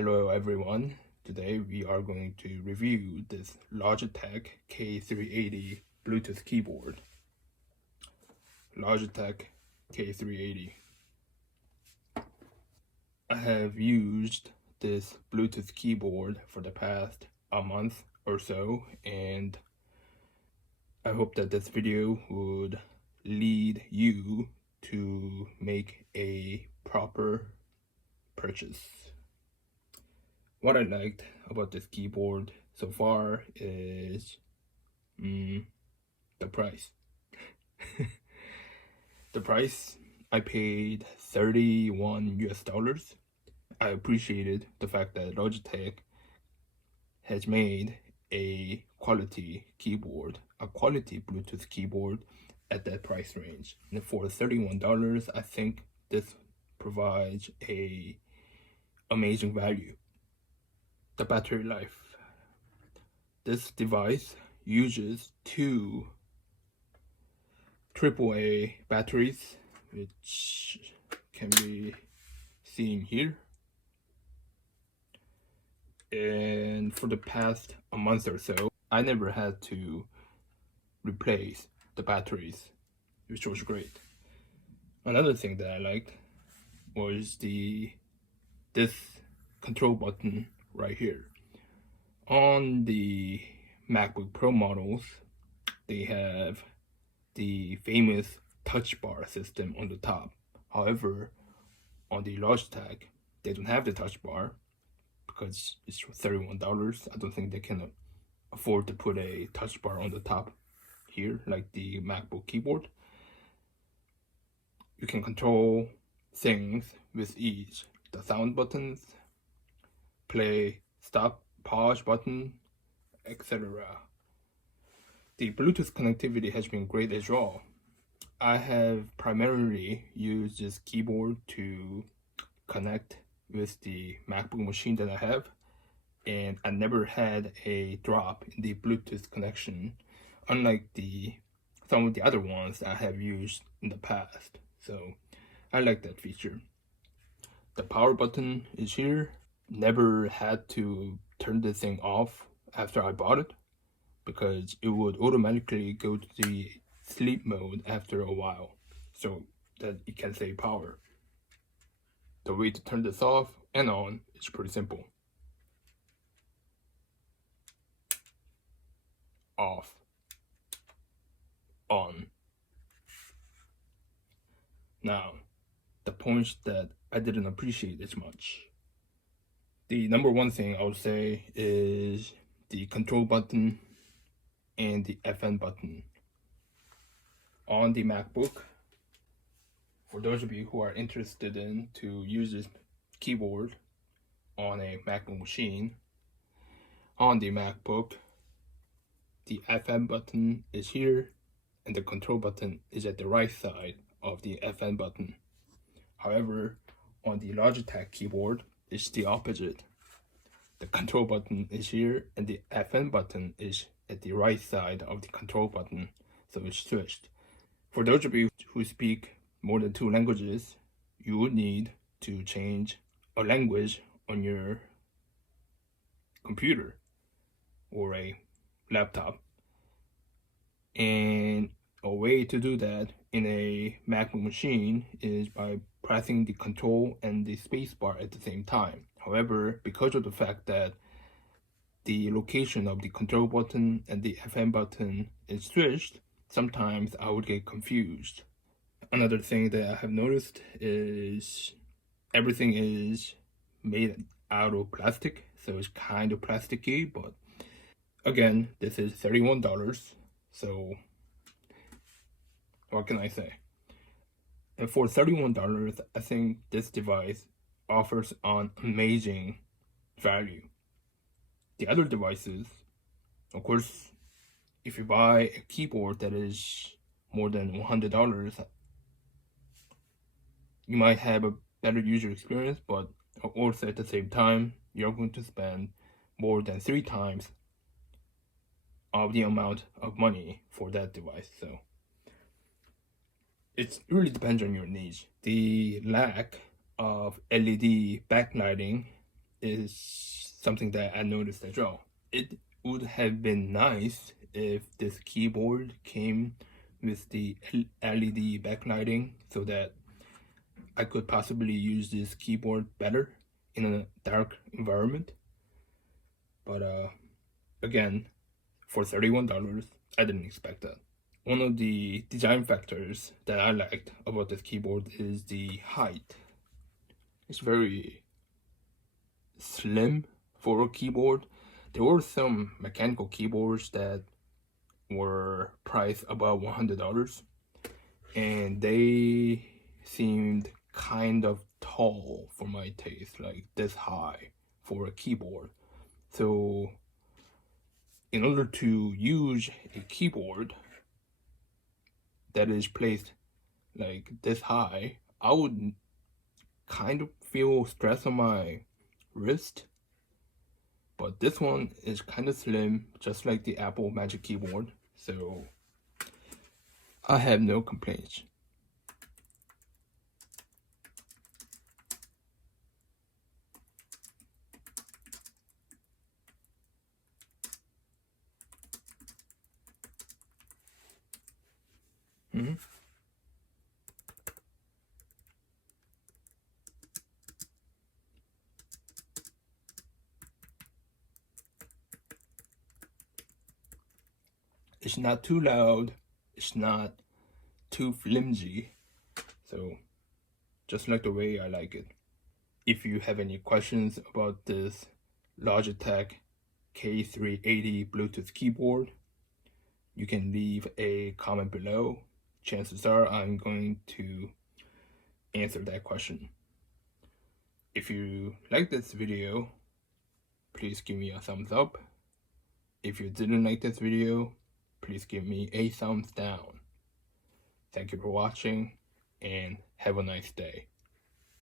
Hello everyone, today we are going to review this Logitech K380 Bluetooth keyboard. Logitech K380. I have used this Bluetooth keyboard for the past a month or so, and I hope that this video would lead you to make a proper purchase. What I liked about this keyboard so far is the price. The price, I paid 31 US dollars. I appreciated the fact that Logitech has made a quality keyboard, a quality Bluetooth keyboard at that price range. And for $31, I think this provides a amazing value. The battery life. This device uses two AAA batteries, which can be seen here. And for the past a month or so, I never had to replace the batteries, which was great. Another thing that I liked was this control button right here. On the MacBook Pro models, they have the famous touch bar system on the top. However, on the Logitech, they don't have the touch bar because it's $31. I don't think they can afford to put a touch bar on the top here like the MacBook keyboard. You can control things with ease. The sound buttons, play, stop, pause button, etc. The Bluetooth connectivity has been great as well. I have primarily used this keyboard to connect with the MacBook machine that I have, and I never had a drop in the Bluetooth connection, unlike some of the other ones I have used in the past. So I like that feature. The power button is here. Never had to turn this thing off after I bought it, because it would automatically go to the sleep mode after a while, so that it can save power. The way to turn this off and on is pretty simple. Off, on. Now, the points that I didn't appreciate as much. The number one thing I would say is the control button and the FN button. On the MacBook, for those of you who are interested in to use this keyboard on a MacBook machine, on the MacBook, the FN button is here and the control button is at the right side of the FN button. However, on the Logitech keyboard, it's the opposite. The control button is here and the FN button is at the right side of the control button, so it's switched. For those of you who speak more than 2 languages, you would need to change a language on your computer or a laptop. And a way to do that in a MacBook machine is by pressing the control and the space bar at the same time. However, because of the fact that the location of the control button and the FN button is switched, sometimes I would get confused. Another thing that I have noticed is everything is made out of plastic, so it's kind of plasticky, but again, this is $31, so what can I say? And for $31, I think this device offers an amazing value. The other devices, of course, if you buy a keyboard that is more than $100, you might have a better user experience, but also at the same time, you're going to spend more than 3 times of the amount of money for that device. So it really depends on your needs. The lack of LED backlighting is something that I noticed as well. It would have been nice if this keyboard came with the LED backlighting so that I could possibly use this keyboard better in a dark environment. But again, for $31, I didn't expect that. One of the design factors that I liked about this keyboard is the height. It's very slim for a keyboard. There were some mechanical keyboards that were priced above $100, and they seemed kind of tall for my taste, like this high for a keyboard. So in order to use a keyboard that is placed like this high, I would kind of feel stress on my wrist. But this one is kind of slim, just like the Apple Magic Keyboard, so I have no complaints. Mm-hmm. It's not too loud, it's not too flimsy, so just like the way I like it. If you have any questions about this Logitech K380 Bluetooth keyboard, you can leave a comment below. Chances are I'm going to answer that question. If you like this video, please give me a thumbs up. If you didn't like this video, please give me a thumbs down. Thank you for watching, and have a nice day.